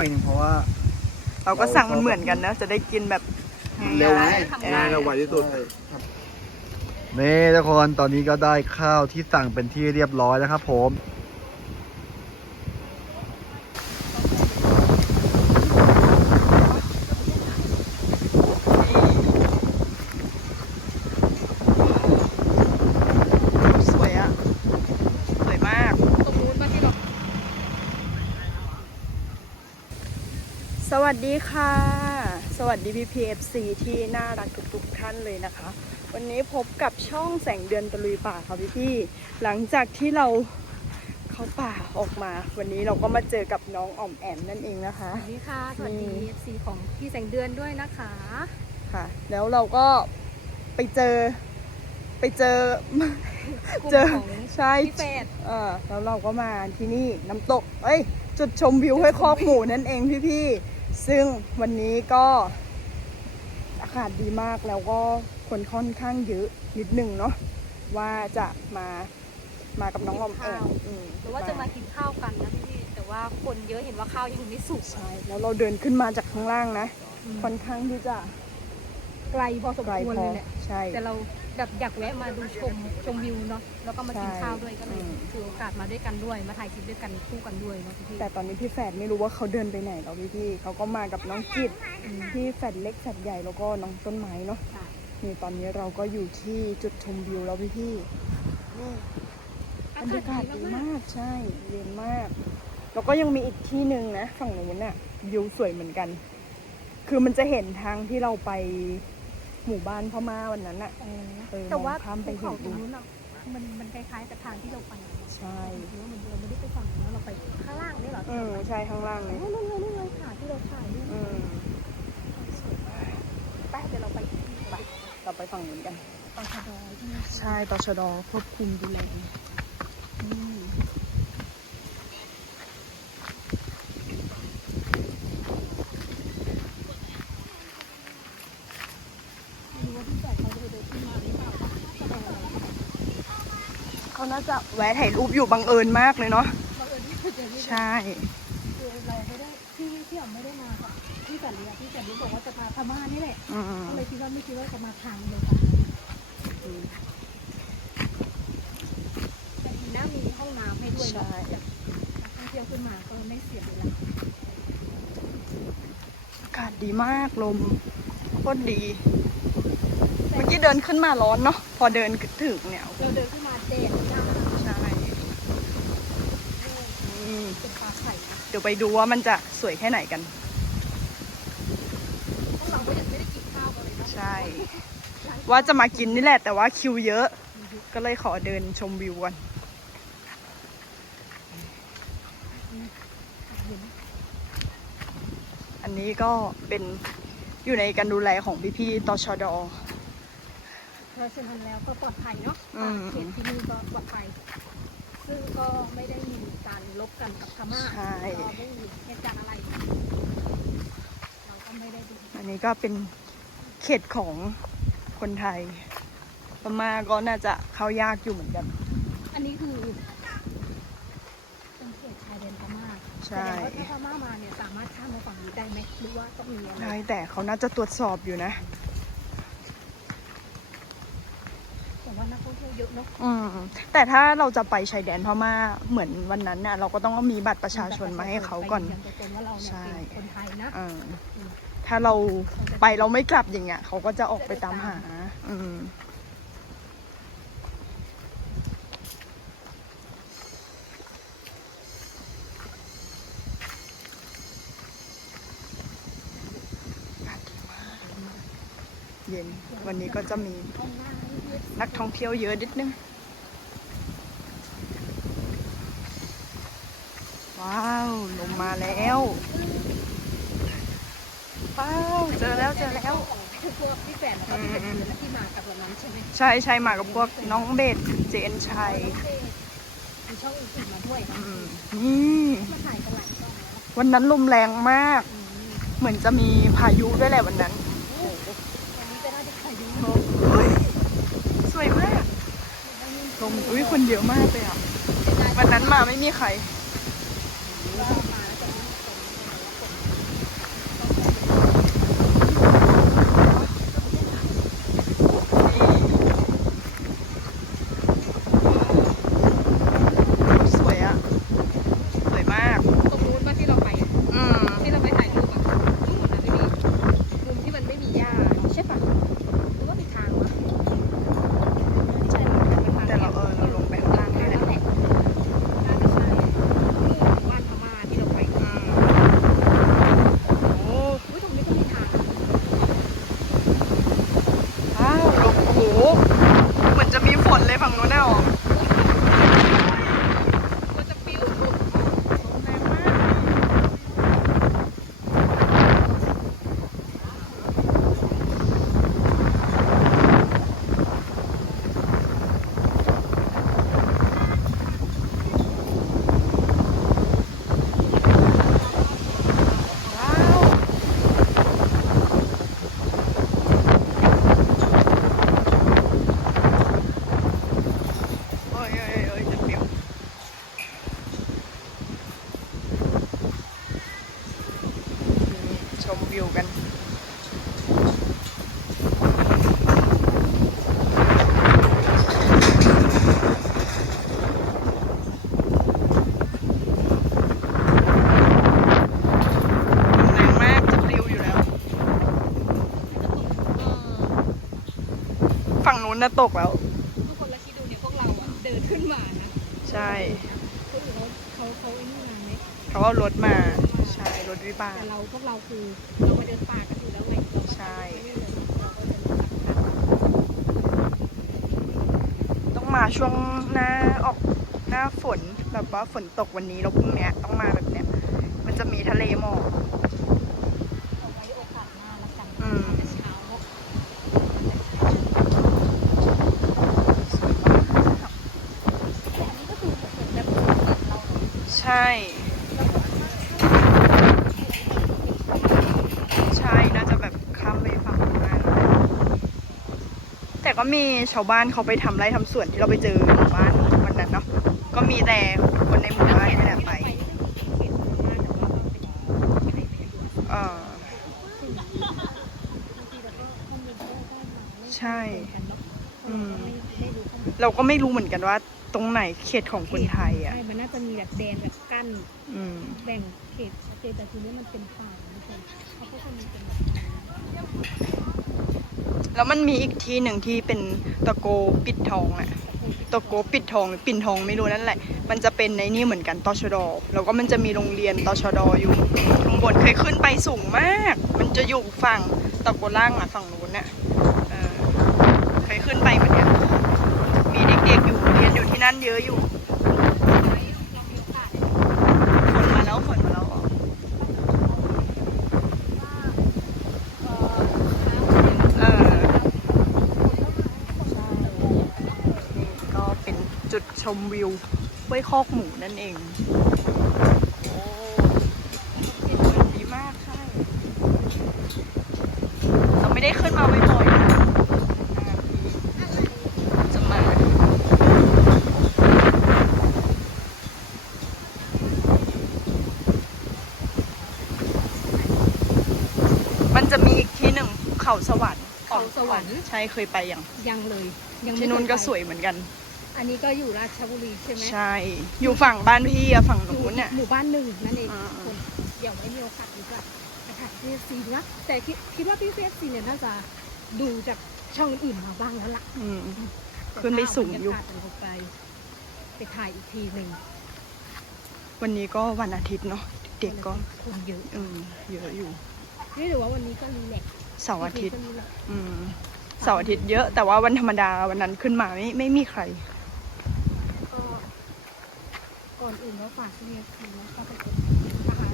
หน่อยหนึงเพราะว่า เราก็สั่งมันเหมือนกันนะ จะได้กินแบบเร็วไงง่ายเราไวที่สุดนี่ทุกคนตอนนี้ก็ได้ข้าวที่สั่งเป็นที่เรียบร้อยแล้วครับผม สวยอะสวยมาก ตรงนู้นมาที่เรา สวัสดี ค่ะ สวัสดีพี่พีเอฟซีที่น่ารักทุกๆท่านเลยนะคะ วันนี้พบกับช่องแสงเดือนตะลุยป่าค่ะพี่พี่ๆหลังจากที่เราเข้าป่าออกมา วันนี้เราก็มาเจอกับน้องอ่อมแอมนั่นเองนะคะ สวัสดีค่ะ สวัสดีนี่ FC ของพี่แสงเดือนด้วยนะคะค่ะ แล้วเราก็ไปเจอไปเจอ กลุ่มเจอของใช่พี่เฟสเออแล้วเราก็มาที่นี่น้ำตก เอ้ย จุดชมวิวห้วยคอกหมูนั่นเองพี่ๆ ซึ่งวันนี้ก็อากาศดีมากแล้วก็คนค่อนข้างเยอะนิดนึงเนาะว่าจะมามากับน้องออมแอมอืมหรือว่าจะมากินข้าวกันนะพี่ๆแต่ว่าคนเยอะเห็นว่าข้าวยังไม่สุกใช่แล้วเราเดินขึ้นมาจากข้างล่างนะ ค่อนข้างที่จะไกลพอสมไกลควรพเลอยแหละใช่แต่เรา แบบอยากแวะมาดูชมชมวิวเนาะแล้วก็มากินข้าวด้วยก็เลยอืมถือโอกาสมาด้วยกันด้วย มาถ่ายคลิปด้วยกันคู่กันด้วยเนาะพี่แต่ตอนนี้พี่แฝดไม่รู้ว่าเขาเดินไปไหนแล้วพี่ๆเขาก็มากับน้องกิจพี่แฝดเล็กแฝดใหญ่แล้วก็น้องต้นไม้เนาะนี่ตอนนี้เราก็อยู่ที่จุดชมวิวแล้วพี่พี่ๆนี่บรรยากาศดีมากใช่เย็นมาก แล้วก็ยังมีอีกที่หนึ่งนะฝั่งนู้นน่ะวิวสวยเหมือนกัน คือมันจะเห็นทางที่เราไป หมู่บ้านพ่อมาวันนั้นน่ะเออเออแต่ว่ามองข้ามไปภูเขาเห็นตรงนู้นอะมันมันคล้ายๆกับทางที่เราไปใช่ หรือว่ามันเราไม่ได้ไปฝั่งนู้นเราไปข้างล่างนี่เหรออืมใช่ข้างล่างเลยนู่นนู่นนู่นเลยค่ะที่เราถ่ายนี่อืมแป๊บเดี๋ยวเราไปที่นี่ไปเราไปฝั่งนู้นกัน ตอนชะดอยใช่ไหมใช่ตชดควบคุมดูแลอืม ไม่รู้ว่าพี่แฝดเขาจะไปเดินขึ้นมาหรือเปล่าชะดอย เขาน่าจะแวะถ่ายรูปอยู่บังเอิญมากเลยเนาะบังเอิญที่เจอพี่ใช่คือเราไม่ได้พี่พี่อ๋อมไม่ได้มาค่ะพี่จันเลียพี่จันเลียบอกว่าจะมาพม่านี่แหละอืมก็เลยคิดว่าไม่คิดว่าจะมาทางเดียวกันแต่ทีหน้ามีห้องน้ำให้ด้วยเนาะแบบนักท่องเที่ยวขึ้นมาก็ไม่เสียเวลาอากาศดีมากลมโคตรดี เมื่อกี้เดินขึ้นมาร้อนเนาะพอเดินถึงเนี่ยเราเดินขึ้นมาเด็ดหน้า ใช่ นี่เป็นปลาไข่นะเดี๋ยวไปดูว่ามันจะสวยแค่ไหนกัน พวกเราก็ยังไม่ได้กินข้าวกันเลยนะใช่ ว่าจะมากินนี่แหละ แต่ว่าคิวเยอะ ก็เลยขอเดินชมวิวกันอันนี้ก็เป็นอยู่ในการดูแลของพี่ๆตชด เพราะฉะนั้นแล้วก็ปลอดภัยเนาะอืม เขตที่นี่ก็ปลอดภัย ซึ่งก็ไม่ได้มีการลบกันกับพม่าใช่ ก็ไม่มีเหตุการณ์อะไร เราก็ไม่ได้ดูอันนี้ก็เป็นเขตของคนไทยพม่าก็น่าจะเข้ายากอยู่เหมือนกัน อันนี้คือเป็นเขตชายแดนพม่าใช่แสดงว่าถ้าพม่ามาเนี่ยสามารถข้ามมาฝั่งนี้ได้ไหมหรือว่าต้องมีอะไรได้แต่เขาน่าจะตรวจสอบอยู่นะ แต่ว่านักท่อง เที่ยวเยอะเนาะอืมแต่ถ้าเราจะไปชายแดนพม่าเหมือนวันนั้นน่ะ เราก็ต้องมีบัตรประชาชนมาให้เขาก่อนไปยืยัตัวตนว่าเราเนี่ยใช่เป็นคนไทยนะเออถ้าเราไปเราไม่กลับอย่างเงี้ยเขาก็จะออกไปตามหา อืมอากาศดีมากเย็นวันนี้ก็จะมีห้อง น้ำนี่นักท่องเที่ยวเยอะนิดนึง ว้าวลงมาแล้วว้าวเจอแล้วเจอแล้วคือพวกพี่แฟนเขาที่เป็นเพื่อนที่มากับวันนั้นใช่ไหมใช่ใช่มากับพวกน้องเบสเจนชัยมีช่องอื่นๆมาด้วยอืมนี่มาถ่ายกันหลายช่องแล้ววันนั้นลมแรงมากอืมเหมือนจะมีพายุด้วยแหละวันนั้นวันนี้ก็น่าจะถ่ายดีเฮ้ยส วยมากลมอุ้ยคนเยอะมากเลยอะ วันนั้นมาไม่มีใคร ว่ามาแล้วจะมีคน มวิวกัน แรงมากจะปลิวอยู่แล้ว ฝั่งนู้นน่ะตกแล้ว ทุกคนแล้วคิดดูเนี่ยพวกเราอะเดินขึ้นมานะใช่ คนอื่นเขาเขาเขาไอ้นี่มาไหมเขาเอารถมา ใช่รถวิบาก แต่เราพวกเราคือเรามาเดินป่ากันอยู่แล้วไงเราก็ใช่ ไม่ได้เลยเราก็เดินป่าต้องมาช่วงหน้าออกหน้าฝนแบบว่าฝนตกวันนี้แล้วพรุ่งเนี้ยต้องมาแบบเนี้ย มันจะมีทะเลหมอก เอาไว้โอกาสหน้าละกัน อืม แต่เช้าเนอะแต่อันนี้ก็ดูเหมือนแบบเราเนอะ ใช่ ใช่น่าจะแบบข้ามไปฝั่งนู้นแต่ก็มีชาวบ้านเขาไปทำไร่ทำสวนที่เราไปเจอหมู่บ้านวันนั้นเนาะก็มีแต่คนในหมู่บ้านนี่แหละไปเออใช่อืมเราก็ไม่รู้เหมือนกันว่า ตรงไหนเขตของคนไทยอะ ใช่ มันน่าจะมีแบบแดนแบบ กั้นอืมแบ่งเขตชัดเจนแต่ทีนี้มันเป็นป่าทุกคนเขาก็จะมีเป็นแบบแล้วมันมีอีกที่หนึ่งที่เป็นตะโกปิดทองอะตะโกปิดทองหรือปิ่นทองไม่รู้นั่นแหละ มันจะเป็นในนี่เหมือนกันตชดแล้วก็มันจะมีโรงเรียนตชดอยู่ข้างบนเคยขึ้นไปสูงมาก มันจะอยู่ฝั่งตะโกล่างอะฝั่งนู้นน่ะเคยขึ้นไปเหมือนกันมีเด็กๆอยู่เรียนอยู่ที่นั่นเยอะอยู่ เรามีโอกาส ฝนมาแล้วฝนมาแล้ว เอ่อ เออนี่ก็เป็น จุดชมวิวห้วยคอกหมูนั่นเอง โอ้ดีมากใช่เราไม่ได้ขึ้นมาบ่อยๆนะนานๆทีจะมามันจะมีอีกที่หนึ่งเขาสวรรค์เขาสวรรค์ใช่เคยไปอย่างยังเลยยังไม่ที่นู่นก็เคไปสวยเหมือนกัน อันนี้ก็อยู่ราชบุรีใช่ไหมใช่ อยู่ฝั่งบ้านพี่อะฝั่งอยู่นู้นเนี่ย หมู่บ้านหนึ่งนั่นเองอ่าทุกคนเดี๋ยวไว้มีโอกาสดีกว่าไปถ่ายพีซีนะแต่คิดคิดว่าพี่ซีเนี่ยน่าจะดูจากช่องอื่นมาบ้างแล้วล่ะอืม ขึ้นไปสูงอยู่ แต่ถ้าเาบรรากาศเป็นไป ไปถ่ายอีกทีหนึ่งวันนี้ก็วันอาทิตย์เนาะเด็กๆก็คนเยอะอืมเยอะอยู่นี่หรือว่าวันนี้ก็รีแลกซ์เสาร์อาทิตย์ก็รีแลกซ์อืมเสาร์อาทิตย์เยอะแต่ว่าวันธรรมดาวันนั้นขึ้นมาไม่ไม่มีใครก็ ก่อนอื่นก็ฝากที่นี่คือก็ไปกดนะคะ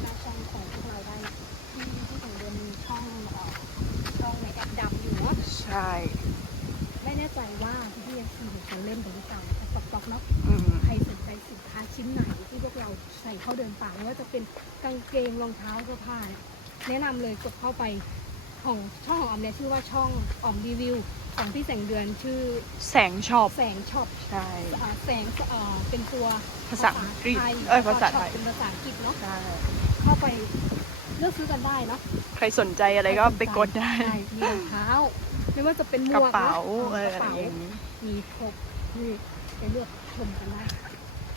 หน้าช่องของพวกเราได้ที่ที่ของเดือนมีช่องเอ่อช่องในแอปดำอยู่เนาะใช่ ไม่แน่ใจว่าพี่พีเอฟซีเขาเล่นหรือเปล่าแต่ต๊อกต๊อกเนาะอืม ใครสนใจสินค้าชิ้นไหนที่พวกเราใส่เข้าเดินป่าไม่ว่าจะเป็นกางเกงรองเท้าเสื้อผ้าเนี่ยแนะนำเลยกดเข้าไปของช่องของออมเนี่ยชื่อว่าช่องออมรีวิว ของพี่แสงเดือนชื่อแสงชอบแสงช็อปใช่ อ่าแสงเอ่อเป็นตัวภาษาอังกฤษไทยเอ้ยภาษาไทย เป็นภาษาอังกฤษเนาะใช่ เข้าไปเลือกซื้อกันได้เนาะใครสนใจอะไรก็ไปกดได้ ใช่มีรองเท้า ไม่ว่าจะเป็นหมกระวกเป๋านะเออกระอะไรเป๋าอย่างนี้ มีครบนี่ไปเลือกชมกันได้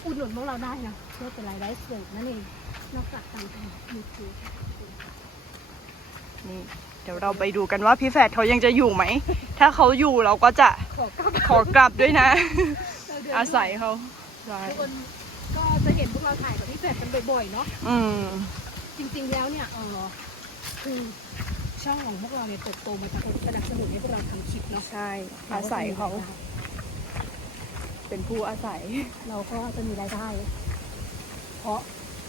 อุดหนุนพวกเราได้นะเพื่อเป็นรายได้เสริมนั่นเองนอกจากการทำยูทูบนี่ เดี๋ยวเราไปดูกันว่าพี่แฝดเขายังจะอยู่ไหม ถ้าเขาอยู่เราก็จะขอกลับขอกลับด้วยนะเราเดืนอาศัยเขาใช่ทุกคนก็จะเห็นพวกเราถ่ายกับพี่แฝดกันบ่อยๆเนาะอืมจริงๆแล้วเนี่ยเออคือช่องของพวกเราเนี่ยเติบโตมาจากสนับสนุนให้พวกเราทำคลิปเนาะใช่อาศัยเขา เป็นผู้อาศัย เราก็จะมีรายได้ เพราะ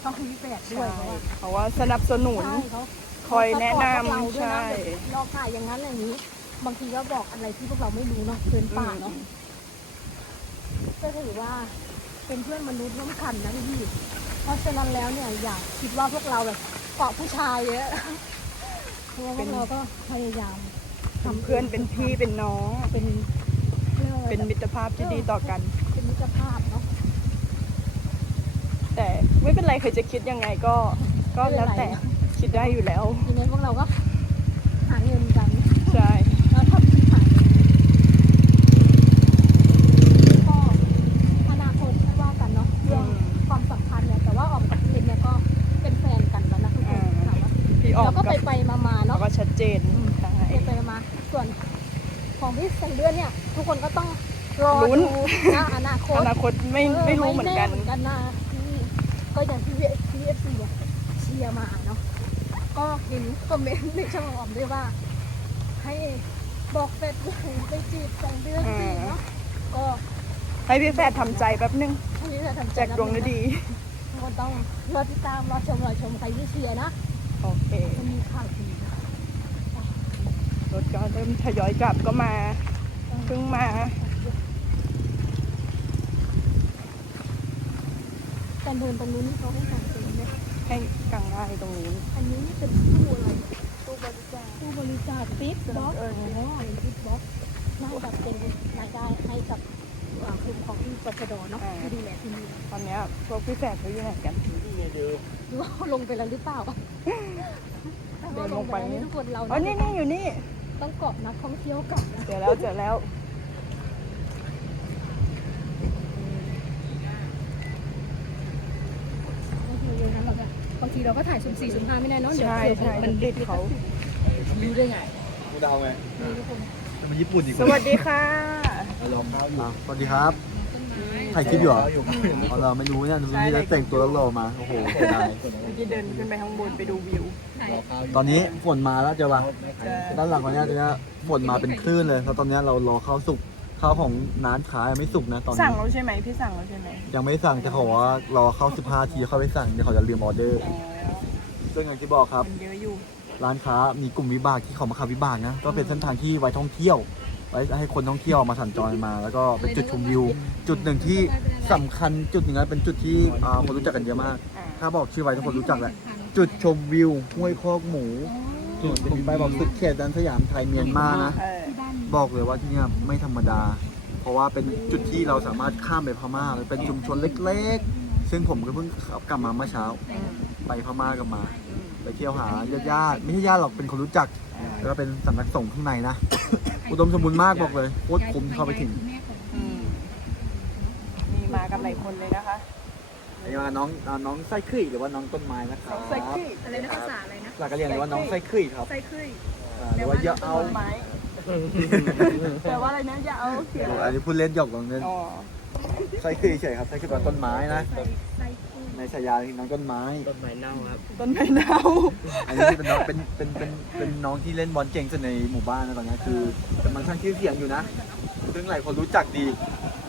ช่องพี่แฝดด้วยใช่เพราะว่าเพราะว่าสนับสนุนใช่เขา คอยแนะนเขา support พวกเราำด้วยใช่ นะแบบลองถ่ายอย่างนั้นอย่างนี้ บางทีก็บอกอะไรที่พวกเราไม่รู้เนาะเกินป่าเนาะก็ถือว่าเป็นเพื่อนมนุษย์ร่วมกันนะพี่ เพราะฉะนั้นแล้วเนี่ยอย่าคิดว่าพวกเราแบบเกาะผู้ชายเยอะเพราะว่าพวกเราก็พยายามทำเพื่อนเป็นพี่เป็นน้อง เป็นรียกว่าอะไรเป็นมิตรภาพที่ดีต่อกัน เป็นมิตรภาพเนาะแต่ไม่เป็นไรใครจะคิดยังไงก็ ก็แล้วแต่ คิดได้อยู่แล้ว ทีนี้พวกเราก็หาเงินกันใช่แล้วทำที่ขายก็อนาคตไม่ว่ากันเนาะเรื่องความสัมพันธ์เนี่ยแต่ว่าออกกับเพชรเนี่ยก็เป็นแฟนกันแล้วนะทุกคนถามว่าพี่ออเรามก็ก็ไปไปมามาเราเนาะก็ชัดเจนใช่ไปไปมาส่วนของพี่สังเดือนเนี่ย ทุกคนก็ต้องรอลุ้นดูนะอนาคตอนาคตไม่ไม่รู้เหมือนกันไแเหมือนกันนะนี่ก็อย่างที่ที่เอฟซีเนี่ยเชียร์มาเนาะ ก็เห็นคอมเมนต์ในช่องออมด้วยว่า ให้บอกแฟนไปจีบสังเดือนสิเนาะก็ให้พี่แฟดทำใจแป๊บนึงให้พี่จะทำใจแจกดวงฤดีทุกคนต้องรอติดตามรอชมรอชมใครที่เชียร์นะโอเคจะมีข่าวดีนะรถก็เริ่มทยอยกลับก็มาเพิ่งมาแต่เดินตรงนู้นนี่เขาให้สั่งซื้อไหม ให้กลางง่ายตรงนี้ อันนี้นี่เป็นตู้อะไรตู้บริจาคตู้บริจาคติ๊บ็อกซ์เอออ๋อเป็นติ๊บ็อกซ์น่าจะเป็นรายได้ให้กับอ่ากลุ่มของที่ปชดเนาะที่ดูแลที่นี่ตอนเนี้ยพวกพี่แฟดเขาอยู่ไหนกันหรือว่าลงไปแล้วหรือเปล่าเดินลงไปถ้าว่าแล้วนี่ทุกคนเราอ๋อนี่นี่อยู่นี่ ต้องเกาะนักท่องเที่ยวกลับนะเจอแล้วเจอแล้ว บางทีเลยนะเราก็บางทีเราก็ถ่ายสุ่มสี่สุ่มห้าไม่แน่เนอะเดี๋ยวใช่เดี๋ยวใช่มัมันนติดเขา รู้ได้ไง กูเดาไงนี่ทุกคนมันญี่ปุ่นอีกสวัสดีค่ะลองข้าวอยู่สวัสดีครับ ถ่ายคลิปอยู่เหรอ อ๋อเราไม่รู้เนี่ยดูนี่แล้วแต่งตัวแล้วรอมา โอ้โหเสียดายเมื่อกี้เดินขึ้นไปข้างบนไปดูวิว ตอนนี้ฝนมาแล้วเจอปะเจอด้านหลังวันนี้ตอนนี้ฝนมาเป็นคลื่นเลย แล้วตอนนี้เรารอข้าวสุก ข้าวของน้านค้ายังไม่สุกนะตอนสั่งนี้แล้วใช่ไหมพี่สั่งแล้วใช่ไหมยังไม่สั่งจะขอว่ารอเข้า 15 ทีเข้าไปสั่งเดี๋ยวเขาจะลืมออเดอร์อ๋อซึ่งอย่างที่บอกครับ มันเยอะอยู่ร้านค้ามีกลุ่มวิบากที่เขามาขับวิบากนะก็เป็นเส้นทางที่ไว้ท่องเที่ยว ไว้ให้คนท่องเที่ยวมาสัญจรมา แล้วก็เป็นจุดชมวิว จุดหนึ่งที่สำคัญจุดหนึ่งนะเป็นจุดที่อ่าคนรู้จักกันเยอะมาก อ่าถ้าบอกชื่อไว้ทุกคนรู้จักแหละจุดชมวิวห้วยโคกหมูส่วนผมไปบอกสุดเขตดันสยามไทยเมียนมานะ เออ บอกเลยว่าที่เนี่ยไม่ธรรมดา เพราะว่าเป็นจุดที่เราสามารถข้ามไปพม่าเลยเป็นชุมชนเล็กๆ ซึ่งผมก็เพิ่งขับกลับมาเมื่อเช้า ไปพม่ากลับมา ไปเที่ยวหาญาติๆไม่ใช่ญาติหรอกเป็นคนรู้จัก แล้วก็เป็นสำนักสงฆ์ข้างในนะ อุดมสมบูรณ์มากบอกเลยโคตรคุ้มที่เข้าไปถึงอืมมีมากันหลายคนเลยนะคะไอ้ว่าน้องอ่าน้องไส้ครีหรือว่าน้องต้นไม้นะครับใส่ขี้อะไรนะภาษาอะไรนะหลักการเรียนเรียกว่าน้องไส้ครีครับใส่ขี้อ่าหรือว่าเยอะเอา ต้นไม้ แปลว่าอะไรนะอย่าเอาเขียนอันนี้พูดเล่นหยอกลองเล่นอ๋อไส้ครีเฉยครับไส้ครีแปลว่าต้นไม้นะไส้กุ้งในฉายาคือน้องต้นไม้ต้นไม้เน่า อันนี้เป็นน้องเป็นเป็นเป็นเป็นน้องที่เล่นบอลเก่งสุดในหมู่บ้านนะตอนนี้คือกำลังสร้างชื่อเสียงอยู่นะ ซึ่งหลายคนรู้จักดี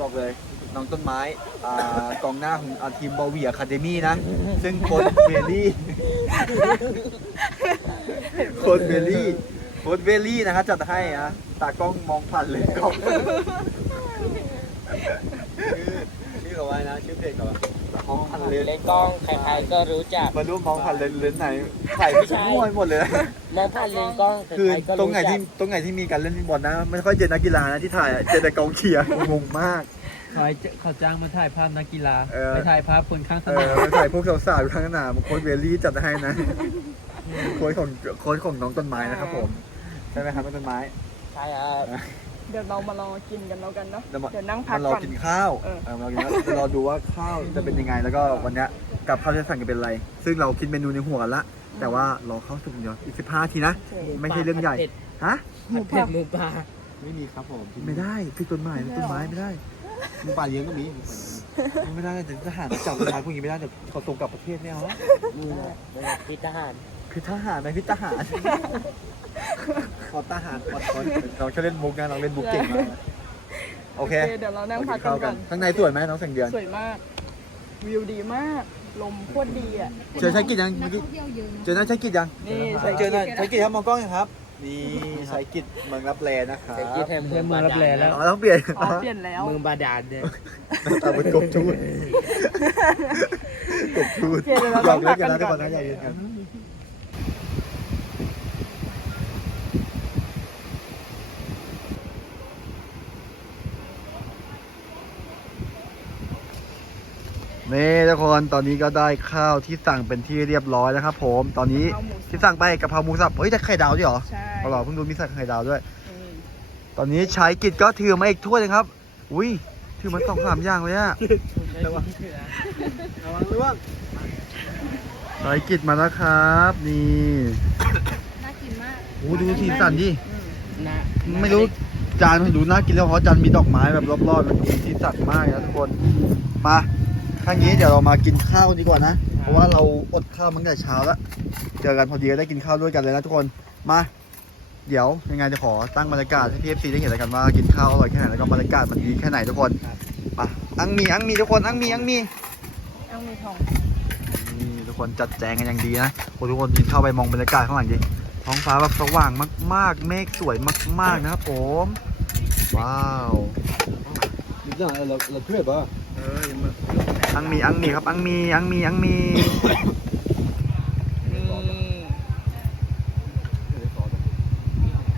บอกเลยน้องต้นไม้อ่ากองหน้าของอ่าทีมบอวีอะคาเดมี่นะ ซึ่งโค้ชเบลลี่โค้ชเบลลี่ โค้ชเบลลี่นะครับจัดให้อะตากล้องมองผ่านเลยกล้องชื่อชื่อเขาไว้นะชื่อเพจเขาอะมองผ่านเลยเล่นกล้องใครๆก็รู้จักมาดูมองผ่านเลนเลนไหนถ่ายไม่ใช่มั่วไปหมดเลย มองผ่านเลนกล้องใคคือรๆก็ตรงรู้ไหนจัที่กตรงไหนที่มีการเล่นบอลนะไม่ค่อยเจอนักกีฬานะที่ถ่ายอะเจอแต่กองเชียร์งงมากเขาให้เขาจ้างมาถ่ายภาพนักกีฬาเออไปถ่ายภาพคนข้างสเอนามอถ่ายพวกสาวๆอยู่ข้างหน้าโค้ชเวลลี่จัดให้นะโค้ชของโค้ชของน้องต้นไม้นะครับผม ใช่ไหมครับน้องต้นไม้ ใช่ครับ เดี๋ยวเรามารอกินกันแล้วกันเนาะ เดี๋ยวมา เดี๋ยวนั่งพักมารอก่อน กินข้าวเออ เออมารอกินข้าวจะรอดูว่าข้าวจะเป็นยังไง แล้วก็วันเนี้ยกับข้าวจะสั่งกันเป็นอะไร ซึ่งเราคิดเมนูในหัวกันละ แต่ว่ารอข้าวสุกเดียวอีกสิบห้าทีนะ ไม่ใช่เรื่องใหญ่ ฮะ หมูผัดหมูปลาไม่มีครับผมไม่ได้คือต้นไม้ต้นไม้ไม่ได้มึงป่าเลี้ยงก็มีไม่ได้เดี๋ยวทหารจับทหารพวกนี้ไม่ได้เดี๋ยวเขาส่งกลับประเทศไม่เอานี่แหละเวลาพิทหาร คือทหารไหมพี่ทหาร ขอทหารขอขอเราแค่เล่นมุกนะเราเล่นมุกเก่งมากโอเคเดี๋ยวเรานั่งเราพักิกนกัข้าวนก่กัอนนข้างในสวยไหมน้องแสงเดือน สวยมาก วิวดีมาก ลมโคตรดีอะ เจอใช้กิจยังนัเมื่กอกี้ท่องเที่ยวเยอะนะเจอหน้าใช้กิจยัง นี่เจอหน้าใช้กิจครับมองกล้องยังครับ นี่ใช้กิจเมืองรับแลนะครับเศรษฐกิจแห่งไม่ใช่เมืองรับแลแล้ว อ๋อต้องเปลี่ยนอ๋อเปลี่ยนแล้ว เมืองบาดาลเนี่ยตาเป็นกบทูดกบทูดโอเคเดี๋ยวเราหยต้ออกงเล่พันกกักันนนะทุกก่อนคนนะอย่าเล่นกัน นี่ทุกทุกคนตอนนี้ก็ได้ข้าวที่สั่งเป็นที่เรียบร้อยแล้วครับผมตอนนี้ข้าวหมูสับที่สั่งไปกะเพราหมูสับเฮ้ยแต่ไข่ดาวด้วยเหรอใช่เอาเหรอเพิ่งดูมีใส่ไข่ดาวด้วยอืมตอนนี้ชายกิจก็ถือมาอีกถ้วยหนึงครับ อุ้ยถือมาสองสามอย่างเลยอะระวังระวังร่วงชายกิจมาแล้วครับ นี่น่ากินมากโอ้ดูสีสันดินะไม่รู้จานมันดูน่ากินแล้วเพราะจานมีดอกไม้แบบรอบๆมันดูสีสันมากนะทุกคนมา ถ้างี้เดี๋ยวเรามากินข้าวดีกว่านะ เพราะว่าเราอดข้าวมาตั้งแต่เช้าแล้ว เจอกันพอดีก็ได้กินข้าวด้วยกันเลยนะทุกคน มา เดี๋ยวยังไงจะขอตั้งบรรยากาศให้พีเอฟซีได้เห็นแล้วกันว่ากินข้าวอร่อยแค่ไหนแล้วก็บรรยากาศมันดีแค่ไหนทุกคนมาอังมีอังมีทุกคนอังมีอังมีเอามีทองนี่ทุกคนจัดแจงกันอย่างดีนะโอ้ทุกคนกินเข้าไปมองบรรยากาศข้างหลังดิ ท้องฟ้าแบบสว่างมาก ๆ เมฆสวยมาก ๆ นะครับผม ว้าวเราเราช่วยป่ะอังมี อังมีครับ อังมีอังมีอังมีนี่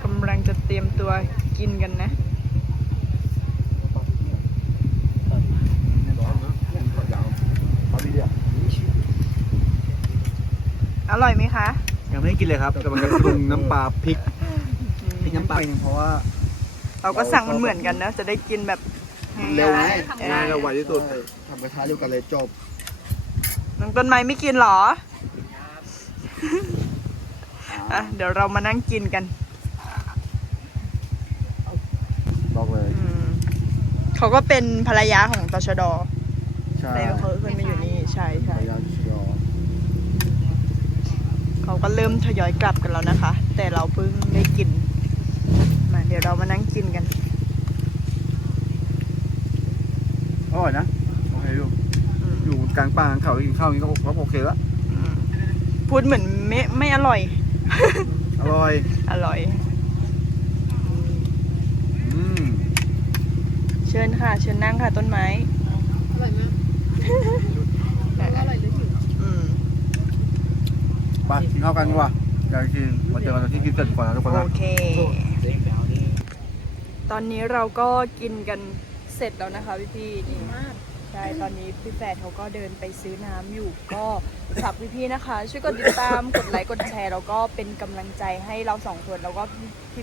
กำลังจะเตรียมตัวกินกันนะอร่อยไหมคะ ยังไม่ได้กินเลยครับกำลังจะปรุงน้ำปลาพริกพริกน้ำปลาเพราะว่า เราก็สั่งมันเหมือนกันนะ จะได้กินแบบเร็วไงเออง่ายและไวที่สุด ทำกระทะเดียวกันเลยจบน้องต้นไม้ไม่กินเหรออะเดี๋ยวเรามานั่งกินกันบอกเลย อืมเขาก็เป็นภรรยาของตชดใช่เลยเขาขึ้นมาอยู่นี่ใช่ใช่พยายามชยอเขาก็เริ่มทยอยกลับกันแล้วนะคะ แต่เราเพิ่งได้กินมาเดี๋ยวเรามานั่งกินกัน อร่อยนะโอเคอยู่ อืมอยู่กลางป่ากลางเขากินข้าวอย่างนี้ก็ก็โอเคแล้วอืมพูดเหมือนไม่ไม่อร่อย อร่อย อร่อย อืมเชิญค่ะ เชิญนั่งค่ะต้นไม้ อร่อยมากอร่อยหรือหิวอืมไปกินข้าวกันดีกว่าอยากกินมาเจอกันที่กินเสร็จก่อนนะทุกคนโอนะเคเด็กแถวนี้ตอนนี้เราก็กินกันเสร็จแล้วนะคะพี่พี่ๆนี่มาก ใช่ ตอนนี้พี่แฝดเขาก็เดินไปซื้อน้ำอยู่ ก็ฝากพี่ๆนะคะ ช่วยกดติดตาม กดไลค์ กดแชร์ แล้วก็เป็นกำลังใจให้เราสองคนแล้วก็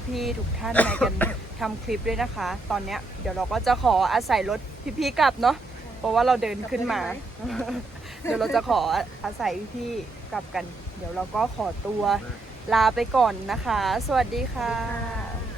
พี่ๆทุกท่านในกันทำคลิปด้วยนะคะ ตอนเนี้ยเดี๋ยวเราก็จะขออาศัยรถพี่ๆกลับเนาะ เพราะว่าเราเดินขึ้นมา เดี๋ยวเราจะขออาศัยพี่ๆกลับกัน เดี๋ยวเราก็ขอตัวลาไปก่อนนะคะ สวัสดีค่ะ